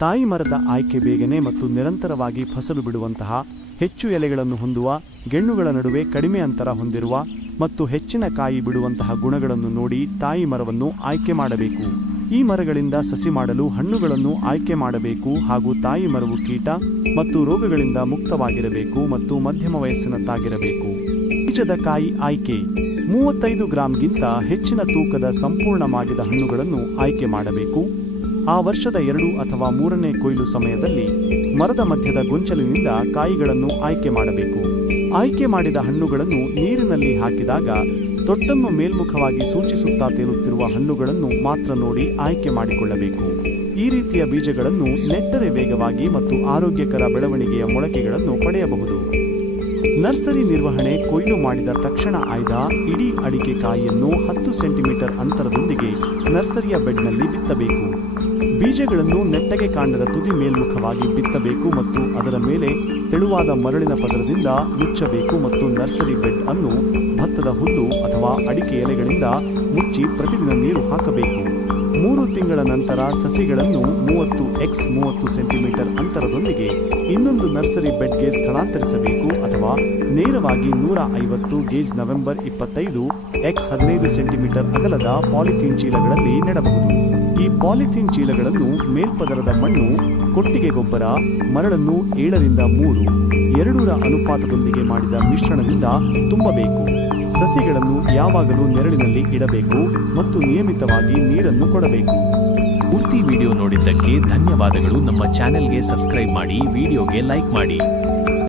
ತಾಯಿ ಮರದ ಆಯ್ಕೆ ಬೇಗನೆ ಮತ್ತು ನಿರಂತರವಾಗಿ ಫಸಲು ಬಿಡುವಂತಹ, ಹೆಚ್ಚು ಎಲೆಗಳನ್ನು ಹೊಂದುವ, ಗೆಣ್ಣುಗಳ ನಡುವೆ ಕಡಿಮೆ ಅಂತರ ಹೊಂದಿರುವ ಮತ್ತು ಹೆಚ್ಚಿನ ಕಾಯಿ ಬಿಡುವಂತಹ ಗುಣಗಳನ್ನು ನೋಡಿ ತಾಯಿ ಮರವನ್ನು ಆಯ್ಕೆ ಮಾಡಬೇಕು. ಈ ಮರಗಳಿಂದ ಸಸಿ ಮಾಡಲು ಹಣ್ಣುಗಳನ್ನು ಆಯ್ಕೆ ಮಾಡಬೇಕು ಹಾಗೂ ತಾಯಿ ಮರವು ಕೀಟ ಮತ್ತು ರೋಗಗಳಿಂದ ಮುಕ್ತವಾಗಿರಬೇಕು ಮತ್ತು ಮಧ್ಯಮ ವಯಸ್ಸಿನದ್ದಾಗಿರಬೇಕು. ಬೀಜದ ಕಾಯಿ ಆಯ್ಕೆ: 35 ಗ್ರಾಂಗಿಂತ ಹೆಚ್ಚಿನ ತೂಕದ ಸಂಪೂರ್ಣ ಮಾಗಿದ ಹಣ್ಣುಗಳನ್ನು ಆಯ್ಕೆ ಮಾಡಬೇಕು. ಆ ವರ್ಷದ 2 ಅಥವಾ 3ನೇ ಕೊಯ್ಲು ಸಮಯದಲ್ಲಿ ಮರದ ಮಧ್ಯದ ಗೊಂಚಲಿನಿಂದ ಕಾಯಿಗಳನ್ನು ಆಯ್ಕೆ ಮಾಡಬೇಕು. ಆಯ್ಕೆ ಮಾಡಿದ ಹಣ್ಣುಗಳನ್ನು ನೀರಿನಲ್ಲಿ ಹಾಕಿದಾಗ ತೊಟ್ಟನ್ನು ಮೇಲ್ಮುಖವಾಗಿ ಸೂಚಿಸುತ್ತಾ ತೇಲುತ್ತಿರುವ ಹಣ್ಣುಗಳನ್ನು ಮಾತ್ರ ನೋಡಿ ಆಯ್ಕೆ ಮಾಡಿಕೊಳ್ಳಬೇಕು. ಈ ರೀತಿಯ ಬೀಜಗಳನ್ನು ನೆಟ್ಟರೆ ವೇಗವಾಗಿ ಮತ್ತು ಆರೋಗ್ಯಕರ ಬೆಳವಣಿಗೆಯ ಮೊಳಕೆಗಳನ್ನು ಪಡೆಯಬಹುದು. ನರ್ಸರಿ ನಿರ್ವಹಣೆ: ಕೊಯ್ಲು ಮಾಡಿದ ತಕ್ಷಣ ಆಯ್ದ ಇಡೀ ಅಡಿಕೆ ಕಾಯಿಯನ್ನು 10 ಸೆಂಟಿಮೀಟರ್ ಅಂತರದೊಂದಿಗೆ ನರ್ಸರಿಯ ಬೆಡ್ನಲ್ಲಿ ಬಿತ್ತಬೇಕು. ಬೀಜಗಳನ್ನು ನೆಟ್ಟಗೆ ಕಾಂಡದ ತುದಿ ಮೇಲ್ಮುಖವಾಗಿ ಬಿತ್ತಬೇಕು ಮತ್ತು ಅದರ ಮೇಲೆ ತೆಳುವಾದ ಮರಳಿನ ಪದರದಿಂದ ಮುಚ್ಚಬೇಕು ಮತ್ತು ನರ್ಸರಿ ಬೆಡ್ ಅನ್ನು ಭತ್ತದ ಹುಲ್ಲು ಅಥವಾ ಅಡಿಕೆ ಎಲೆಗಳಿಂದ ಮುಚ್ಚಿ ಪ್ರತಿದಿನ ನೀರು ಹಾಕಬೇಕು. 3 ತಿಂಗಳ ನಂತರ ಸಸಿಗಳನ್ನು 30x30 ಸೆಂಟಿಮೀಟರ್ ಅಂತರದೊಂದಿಗೆ ಇನ್ನೊಂದು ನರ್ಸರಿ ಬೆಡ್ಗೆ ಸ್ಥಳಾಂತರಿಸಬೇಕು ಅಥವಾ ನೇರವಾಗಿ 150 ಗೇಜ್ ನವೆಂಬರ್ 25x15 ಸೆಂಟಿಮೀಟರ್ ಅಗಲದ ಪಾಲಿಥೀನ್ ಚೀಲಗಳಲ್ಲಿ ನೆಡಬಹುದು. ಈ ಪಾಲಿಥೀನ್ ಚೀಲಗಳನ್ನು ಮೇಲ್ಪದರದ ಮಣ್ಣು, ಕೊಟ್ಟಿಗೆ ಗೊಬ್ಬರ, ಮರಳನ್ನು 7ರಿಂದ 3, 2ರ ಅನುಪಾತದೊಂದಿಗೆ ಮಾಡಿದ ಮಿಶ್ರಣದಿಂದ ತುಂಬಬೇಕು. ಸಸಿಗಳನ್ನು ಯಾವಾಗಲೂ ನೆರಳಿನಲ್ಲಿ ಇಡಬೇಕು ಮತ್ತು ನಿಯಮಿತವಾಗಿ ನೀರನ್ನು ಕೊಡಬೇಕು. ಪೂರ್ತಿ ವಿಡಿಯೋ ನೋಡಿದ್ದಕ್ಕೆ ಧನ್ಯವಾದಗಳು. ನಮ್ಮ ಚಾನೆಲ್ಗೆ ಸಬ್ಸ್ಕ್ರೈಬ್ ಮಾಡಿ, ವಿಡಿಯೋಗೆ ಲೈಕ್ ಮಾಡಿ.